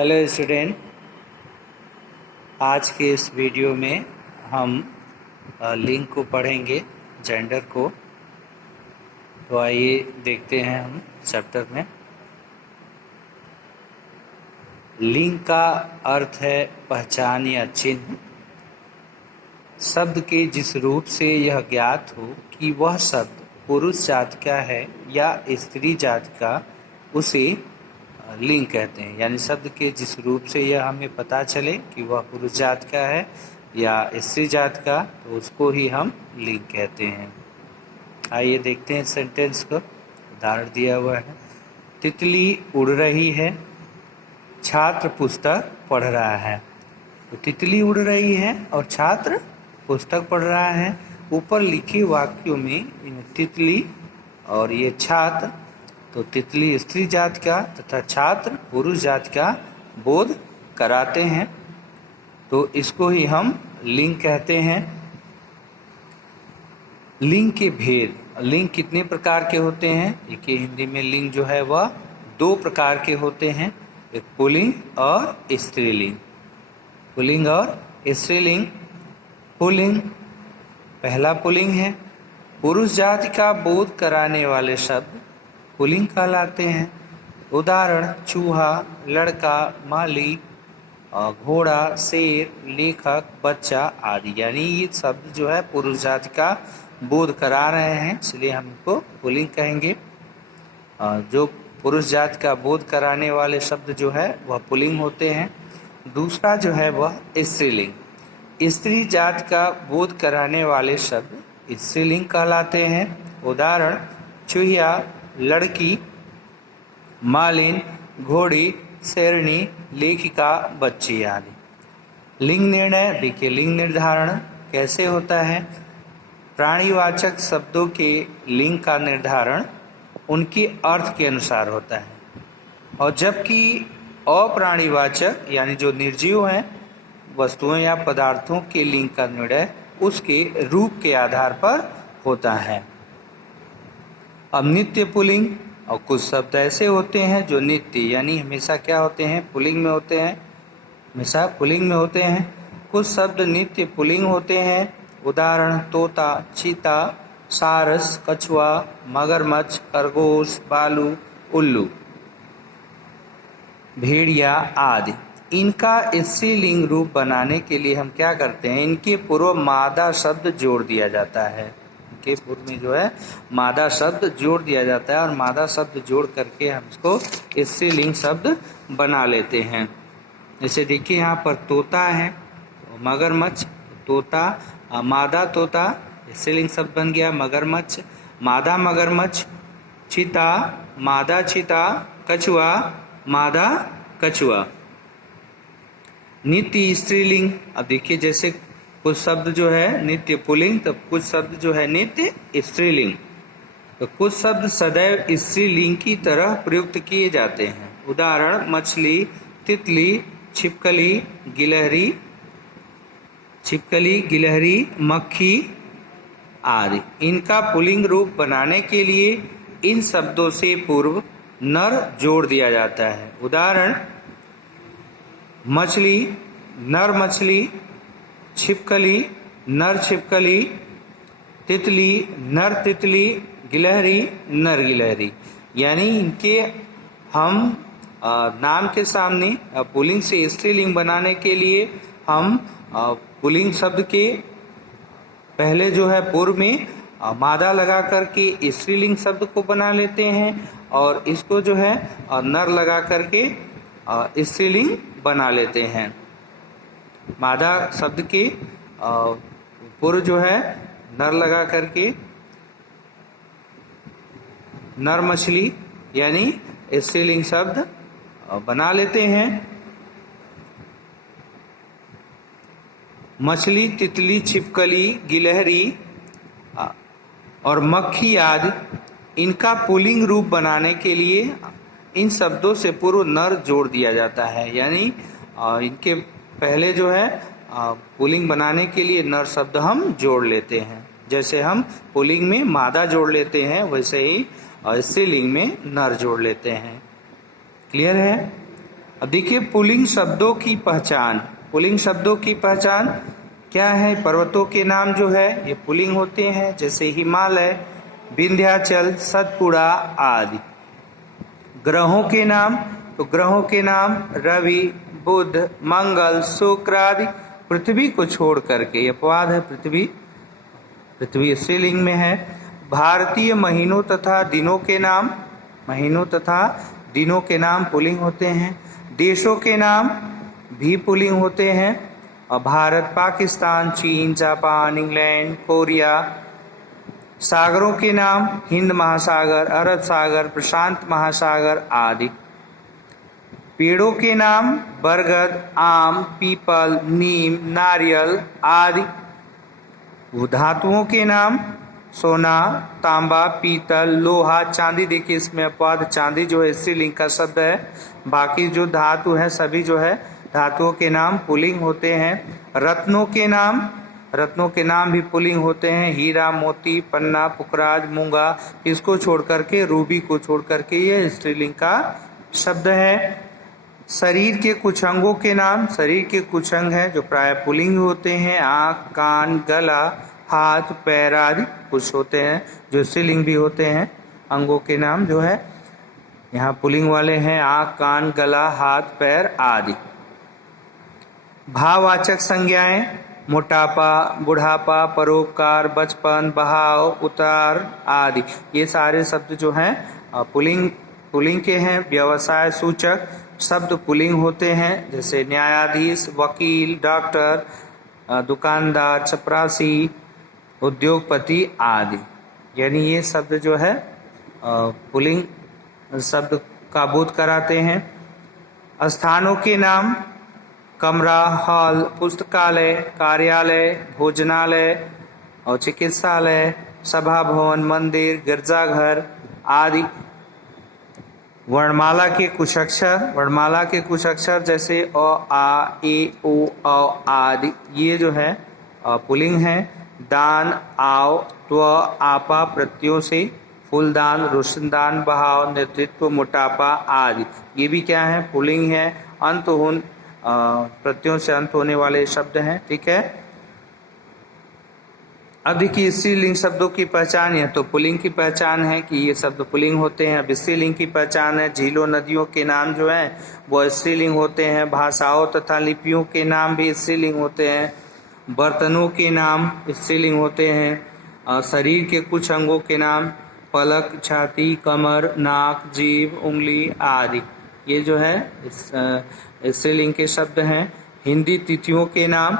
Hello student, आज के इस वीडियो में हम लिंग को पढ़ेंगे, जेंडर को। तो आइए देखते हैं हम चैप्टर में। लिंग का अर्थ है पहचान या चिन्ह। शब्द के जिस रूप से यह ज्ञात हो कि वह शब्द पुरुष जात का है या स्त्री जात का, उसे लिंग कहते हैं। यानी शब्द के जिस रूप से यह हमें पता चले कि वह पुरुष जात का है या स्त्री जात का, तो उसको ही हम लिंग कहते हैं। आइए देखते हैं सेंटेंस को। उदाहरण दिया हुआ है, तितली उड़ रही है, छात्र पुस्तक पढ़ रहा है। तो तितली उड़ रही है और छात्र पुस्तक पढ़ रहा है। ऊपर लिखे वाक्यों में तितली और ये छात्र, तो तितली स्त्री जात का तथा छात्र पुरुष जात का बोध कराते हैं, तो इसको ही हम लिंग कहते हैं। लिंग के भेद। लिंग कितने प्रकार के होते हैं? देखिए, हिंदी में लिंग जो है वह 2 प्रकार के होते हैं, एक पुल्लिंग और स्त्रीलिंग। पुल्लिंग और स्त्रीलिंग। पुल्लिंग, पहला पुल्लिंग है, पुरुष जाति का बोध कराने वाले शब्द पुल्लिंग कहलाते हैं। उदाहरण, चूहा, लड़का, माली, घोड़ा, शेर, लेखक, बच्चा आदि। यानी ये शब्द जो है पुरुष जाति का बोध करा रहे हैं, इसलिए हम इनको पुल्लिंग कहेंगे। जो पुरुष जाति का बोध कराने वाले शब्द जो है वह पुल्लिंग होते हैं। दूसरा जो है वह स्त्रीलिंग। स्त्री जाति का बोध कराने वाले शब्द स्त्रीलिंग कहलाते हैं। उदाहरण, चूहिया, लड़की, मालिन, घोड़ी, शेरनी, लेखिका, बच्ची आदि। लिंग निर्णय। देखिए, लिंग निर्धारण कैसे होता है? प्राणीवाचक शब्दों के लिंग का निर्धारण उनके अर्थ के अनुसार होता है, और जबकि अप्राणीवाचक यानी जो निर्जीव हैं वस्तुओं या पदार्थों के लिंग का निर्णय उसके रूप के आधार पर होता है। अब नित्य पुल्लिंग। और कुछ शब्द ऐसे होते हैं जो नित्य यानी हमेशा क्या होते हैं? पुल्लिंग में होते हैं, हमेशा पुल्लिंग में होते हैं। कुछ शब्द नित्य पुल्लिंग होते हैं। उदाहरण, तोता, चीता, सारस, कछुआ, मगरमच्छ, खरगोश, भालू, उल्लू, भेड़िया आदि। इनका स्त्रीलिंग रूप बनाने के लिए हम क्या करते हैं? इनके पूर्व मादा शब्द जोड़ दिया जाता है। के पूर्व में जो है मादा शब्द जोड़ दिया जाता है, और मादा शब्द जोड़ करके हम इसको स्त्रीलिंग शब्द बना लेते हैं। जैसे देखिए, यहाँ पर तोता है, तो मगरमच्छ, तोता, मादा तोता, स्त्रीलिंग शब्द बन गया मगरमच्छ, मादा मगरमच्छ। चीता, मादा चीता। कछुआ, मादा कछुआ। नित्य स्त्रीलिंग। अब देखिए, जैसे कुछ शब्द जो है नित्य पुल्लिंग, तो कुछ शब्द जो है नित्य स्त्रीलिंग। तो कुछ शब्द सदैव स्त्रीलिंग की तरह प्रयुक्त किए जाते हैं। उदाहरण, मछली, तितली, छिपकली, गिलहरी, मक्खी आदि। इनका पुल्लिंग रूप बनाने के लिए इन शब्दों से पूर्व नर जोड़ दिया जाता है। उदाहरण, मछली, नर मछली, छिपकली, नर छिपकली, तितली, नर तितली, गिलहरी, नर गिलहरी। यानी इनके हम नाम के सामने पुल्लिंग से स्त्रीलिंग बनाने के लिए हम पुल्लिंग शब्द के पहले जो है पूर्व में मादा लगा करके स्त्रीलिंग शब्द को बना लेते हैं, और इसको जो है नर लगा करके स्त्रीलिंग बना लेते हैं। मादा शब्द के पूर्व जो है नर लगा करके नर मछली यानी स्त्रीलिंग शब्द बना लेते हैं। मछली, तितली, छिपकली, गिलहरी और मक्खी आदि, इनका पुल्लिंग रूप बनाने के लिए इन शब्दों से पूर्व नर जोड़ दिया जाता है। यानी इनके पहले जो है पुल्लिंग बनाने के लिए नर शब्द हम जोड़ लेते हैं। जैसे हम पुल्लिंग में मादा जोड़ लेते हैं, वैसे ही स्त्रीलिंग में नर जोड़ लेते हैं। क्लियर है? अब देखिए पुल्लिंग शब्दों की पहचान। पुल्लिंग शब्दों की पहचान क्या है? पर्वतों के नाम जो है ये पुल्लिंग होते हैं, जैसे हिमालय, विंध्याचल, सतपुड़ा आदि। ग्रहों के नाम, तो ग्रहों के नाम रवि, बुध, मंगल, शुक्र आदि। पृथ्वी को छोड़ करके, ये अपवाद है, पृथ्वी स्त्रीलिंग में है। भारतीय महीनों तथा दिनों के नाम, महीनों तथा दिनों के नाम पुल्लिंग होते हैं। देशों के नाम भी पुल्लिंग होते हैं। और भारत, पाकिस्तान, चीन, जापान, इंग्लैंड, कोरिया। सागरों के नाम हिंद महासागर, अरब सागर, प्रशांत महासागर आदि। पेड़ों के नाम बरगद, आम, पीपल, नीम, नारियल आदि। धातुओं के नाम सोना, तांबा, पीतल, लोहा, चांदी। देखिए इसमें अपवाद, चांदी जो है स्त्रीलिंग का शब्द है, बाकी जो धातु है सभी जो है धातुओं के नाम पुल्लिंग होते हैं। रत्नों के नाम भी पुल्लिंग होते हैं। हीरा, मोती, पन्ना, पुखराज, मूंगा। इसको छोड़ करके, रूबी को छोड़ करके ये स्त्रीलिंग का शब्द है। शरीर के कुछ अंगों के नाम, शरीर के कुछ अंग हैं जो प्राय पुल्लिंग होते हैं। आँख, कान, गला, हाथ, पैर आदि कुछ होते हैं जो स्त्रीलिंग भी होते हैं। अंगों के नाम जो है यहाँ पुल्लिंग वाले हैं, आँख, कान, गला, हाथ, पैर आदि। भाववाचक संज्ञाएं मोटापा, बुढ़ापा, परोपकार, बचपन, बहाव, उतार आदि। ये सारे शब्द जो हैं पुल्लिंग के हैं। व्यवसाय सूचक शब्द पुल्लिंग होते हैं, जैसे न्यायाधीश, वकील, डॉक्टर, दुकानदार, चपरासी, उद्योगपति आदि। यानी ये शब्द जो है पुल्लिंग शब्द का बोध कराते हैं। स्थानों के नाम कमरा, हॉल, पुस्तकालय, कार्यालय, भोजनालय और चिकित्सालय, सभा भवन, मंदिर, गिरजाघर आदि। वर्णमाला के कुछ अक्षर जैसे अ, आ, ए, ओ, औ आदि, ये जो है पुल्लिंग है। दान, आव, त्व, आपा प्रत्ययों से फूलदान, रोशनदान, बहाव, नेतृत्व, मोटापा आदि, ये भी क्या है? पुल्लिंग है। अंतहुन प्रत्ययों से अंत होने वाले शब्द हैं। ठीक है। अब देखिए स्त्रीलिंग शब्दों की पहचान है, तो पुल्लिंग की पहचान है कि ये शब्द पुल्लिंग होते हैं। अब स्त्रीलिंग की पहचान है, झीलों, नदियों के नाम जो हैं वो स्त्रीलिंग होते हैं। भाषाओं तथा लिपियों के नाम भी स्त्रीलिंग होते हैं। बर्तनों के नाम स्त्रीलिंग होते हैं। शरीर के कुछ अंगों के नाम पलक, छाती, कमर, नाक, जीभ, उंगली आदि, ये जो है स्त्रीलिंग के शब्द हैं। हिंदी तिथियों के नाम,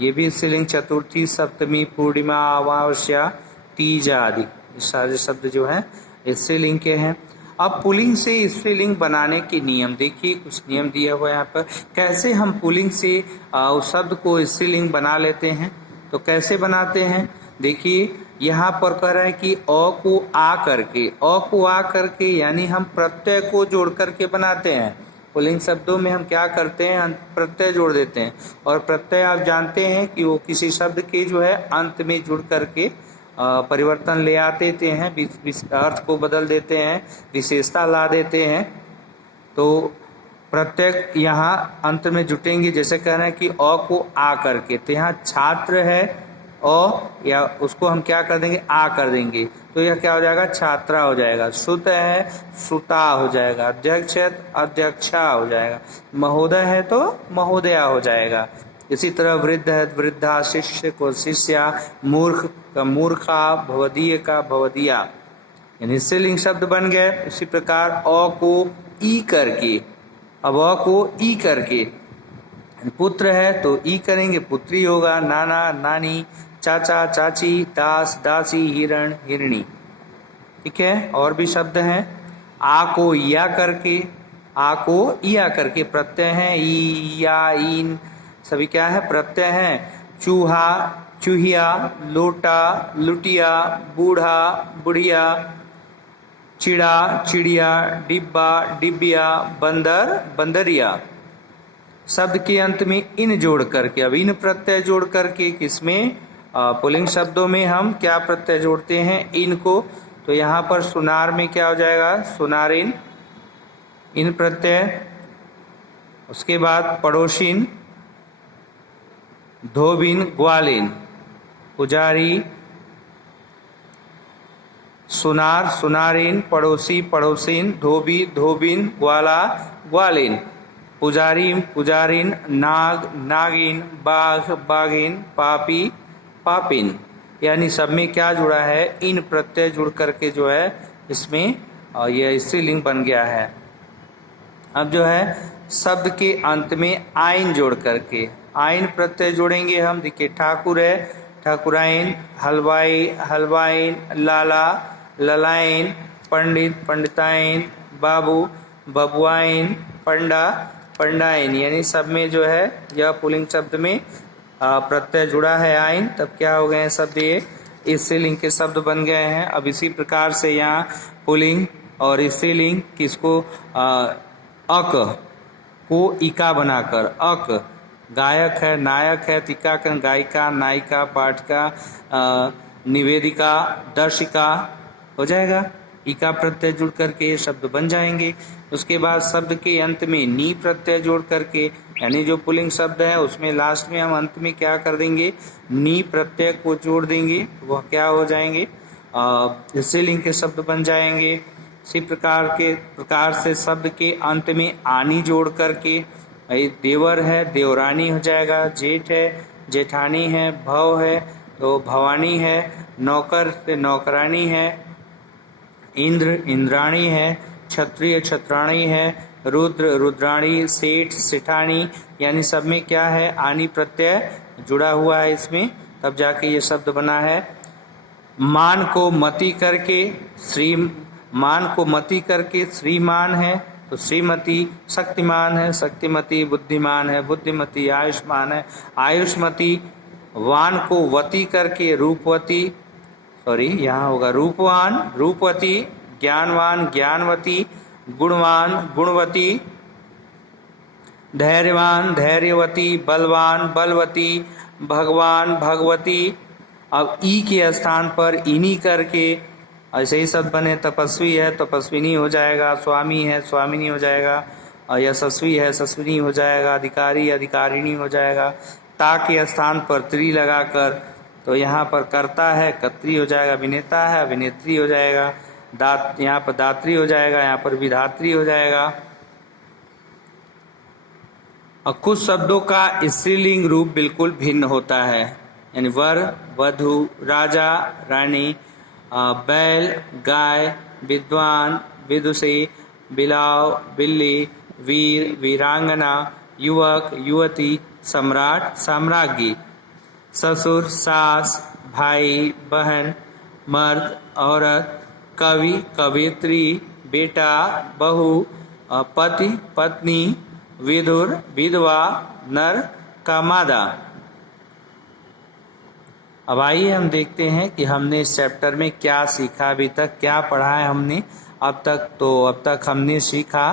ये भी स्त्रीलिंग, चतुर्थी, सप्तमी, पूर्णिमा, अमावस्या, तीज आदि, ये सारे शब्द जो हैं स्त्रीलिंग के हैं। अब पुल्लिंग से स्त्रीलिंग बनाने के नियम देखिए, कुछ नियम दिया हुआ है यहाँ पर। कैसे हम पुल्लिंग से उस शब्द को स्त्रीलिंग बना लेते हैं, तो कैसे बनाते हैं? देखिए यहाँ पर कह रहा है कि अ को आ करके यानी हम प्रत्यय को जोड़ करके बनाते हैं। पुल्लिंग शब्दों में हम क्या करते हैं? प्रत्यय जोड़ देते हैं। और प्रत्यय आप जानते हैं कि वो किसी शब्द के जो है अंत में जुड़ करके परिवर्तन ले आते हैं, अर्थ को बदल देते हैं, विशेषता ला देते हैं। तो प्रत्यय यहाँ अंत में जुटेंगे। जैसे कह रहे हैं कि अ को आ करके, तो यहाँ छात्र है अ, या उसको हम क्या कर देंगे? आ कर देंगे, तो यह क्या हो जाएगा? छात्रा हो जाएगा। सुत है सुता हो जाएगा। अध्यक्ष है अध्यक्षा हो जाएगा। महोदय है तो महोदया हो जाएगा। इसी तरह वृद्ध है वृद्धा, शिष्य को शिष्या, मूर्ख का मूर्खा, भवदीय का भवदिया, यानी स्त्रीलिंग शब्द बन गए। इसी प्रकार अ को ई करके, अब अ को ई करके पुत्र है तो ई करेंगे, पुत्री होगा। नाना नानी, चाचा चाची, दास दासी, हिरण हिरणी। ठीक है। और भी शब्द हैं। आ को या करके प्रत्यय हैं। ई, या, ईन सभी क्या है? प्रत्यय हैं। चूहा, चूहिया, लोटा, लुटिया, बूढ़ा, बुढ़िया, चिड़ा, चिड़िया, डिब्बा, डिबिया, बंदर, बंदरिया। शब्द के अंत में इन जोड़ करके, अब इन प्रत्यय जोड़ करके किसमें? पुल्लिंग शब्दों में हम क्या प्रत्यय जोड़ते हैं? इन को। तो यहाँ पर सुनार में क्या हो जाएगा? सुनारिन। इन प्रत्यय उसके बाद पड़ोसिन, धोबिन, ग्वालिन, पुजारी, सुनार, सुनारिन, पड़ोसी, पड़ोसिन, धोबी, धोबिन, ग्वाला, ग्वालिन, पुजारी, पुजारिन, नाग, नागिन, बाघ, बाघिन, पापी, पापिन। यानी सब में क्या जुड़ा है, इन प्रत्यय जुड़ करके जो है इसमें यह स्त्रीलिंग बन गया है। अब जो है शब्द के अंत में आइन जोड़ करके आइन प्रत्यय जोड़ेंगे हम। देखिए ठाकुर है, ठाकुराइन, हलवाई, हलवाइन, लाला, ललाइन, पंडित, पंडिताइन, बाबू, बबुआइन, पंडा, पंडाइन। यानी सब में जो है यह पुल्लिंग शब्द में प्रत्यय जुड़ा है आइन, तब क्या हो गए हैं शब्द, ये स्त्रीलिंग के शब्द बन गए हैं। अब इसी प्रकार से यहाँ पुल्लिंग और स्त्रीलिंग किसको अक को इका बनाकर, अक गायक है, नायक है, टीकाकरण गायिका, नायिका, पाठिका, निवेदिका, दर्शिका हो जाएगा। इका प्रत्यय जुड़ करके ये शब्द बन जाएंगे। उसके बाद शब्द के अंत में नी प्रत्यय जोड़ करके, यानी जो पुल्लिंग शब्द है उसमें लास्ट में हम अंत में क्या कर देंगे, नी प्रत्यय को जोड़ देंगे, वह क्या हो जाएंगे, स्त्रीलिंग के शब्द बन जाएंगे। इसी प्रकार से शब्द के अंत में आनी जोड़ करके, देवर है, देवरानी हो जाएगा, जेठ है, जेठानी है, भव है तो भवानी है, नौकर से नौकरानी है, इंद्र, इंद्राणी है, क्षत्रिय, छत्राणी है, रुद्र, रुद्राणी, सेठ, सेठानी। यानी सब में क्या है, आनी प्रत्यय जुड़ा हुआ है इसमें, तब जाके ये शब्द बना है। मान को मति करके श्रीमान है तो श्रीमती, शक्तिमान है, शक्तिमती, बुद्धिमान है, बुद्धिमती, आयुष्मान है, आयुष्मती। वान को वती करके रूपवती, यहाँ होगा रूपवान, रूपवती, ज्ञानवान, ज्ञानवती, गुणवान, गुणवती, धैर्यवान, धैर्यवती, बलवान, बलवती, भगवान, भगवती। अब ई के स्थान पर इनी करके ऐसे ही शब्द बने, तपस्वी है, तपस्विनी हो जाएगा, स्वामी है, स्वामिनी हो जाएगा, यशस्वी है, यशस्विनी हो जाएगा, अधिकारी, अधिकारिणी हो जाएगा। ता के स्थान पर त्री लगाकर तो यहाँ पर कर्ता है, कर्त्री हो जाएगा, अभिनेता है, अभिनेत्री हो जाएगा, यहाँ पर दात्री हो जाएगा, यहाँ पर विधात्री हो जाएगा। और कुछ शब्दों का स्त्रीलिंग रूप बिल्कुल भिन्न होता है, यानी वर, वधु, राजा, रानी, बैल, गाय, विद्वान, विदुषी, बिलाव, बिल्ली, वीर, वीरांगना, युवक, युवती, सम्राट, साम्राज्ञी, ससुर, सास, भाई, बहन, मर्द, औरत, कवि, कवियत्री, बेटा, बहू, पति, पत्नी, विधुर, विधवा, नर, कामादा। अब आइए हम देखते हैं कि हमने इस चैप्टर में क्या सीखा, अभी तक क्या पढ़ा है हमने अब तक हमने सीखा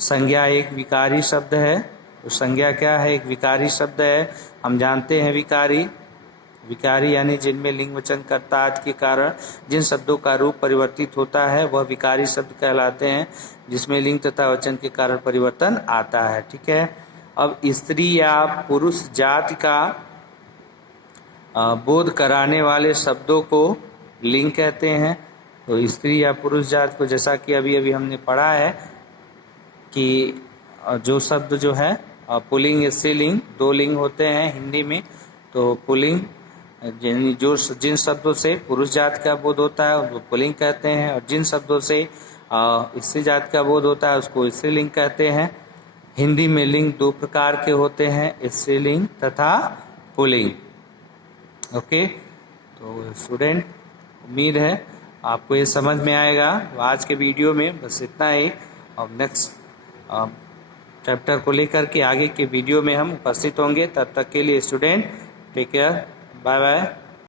संज्ञा एक विकारी शब्द है। तो संज्ञा क्या है, एक विकारी शब्द है। हम जानते हैं विकारी यानी जिनमें लिंग वचन कर्तार्थ के कारण जिन शब्दों का रूप परिवर्तित होता है वह विकारी शब्द कहलाते हैं, जिसमें लिंग तथा वचन के कारण परिवर्तन आता है। ठीक है। अब स्त्री या पुरुष जाति का बोध कराने वाले शब्दों को लिंग कहते हैं। तो स्त्री या पुरुष जाति को, जैसा कि अभी हमने पढ़ा है कि जो शब्द जो है पुल्लिंग स्त्रीलिंग दो लिंग होते हैं हिंदी में। तो पुल्लिंग जिन शब्दों से पुरुष जाति का बोध होता है उनको पुल्लिंग कहते हैं, और जिन शब्दों से स्त्री जाति का बोध होता है उसको स्त्रीलिंग कहते हैं। हिंदी में लिंग दो प्रकार के होते हैं, स्त्रीलिंग तथा पुल्लिंग। ओके, तो स्टूडेंट उम्मीद है आपको ये समझ में आएगा। आज के वीडियो में बस इतना ही, और नेक्स्ट चैप्टर को लेकर के आगे के वीडियो में हम उपस्थित होंगे। तब तक के लिए student take care, bye bye.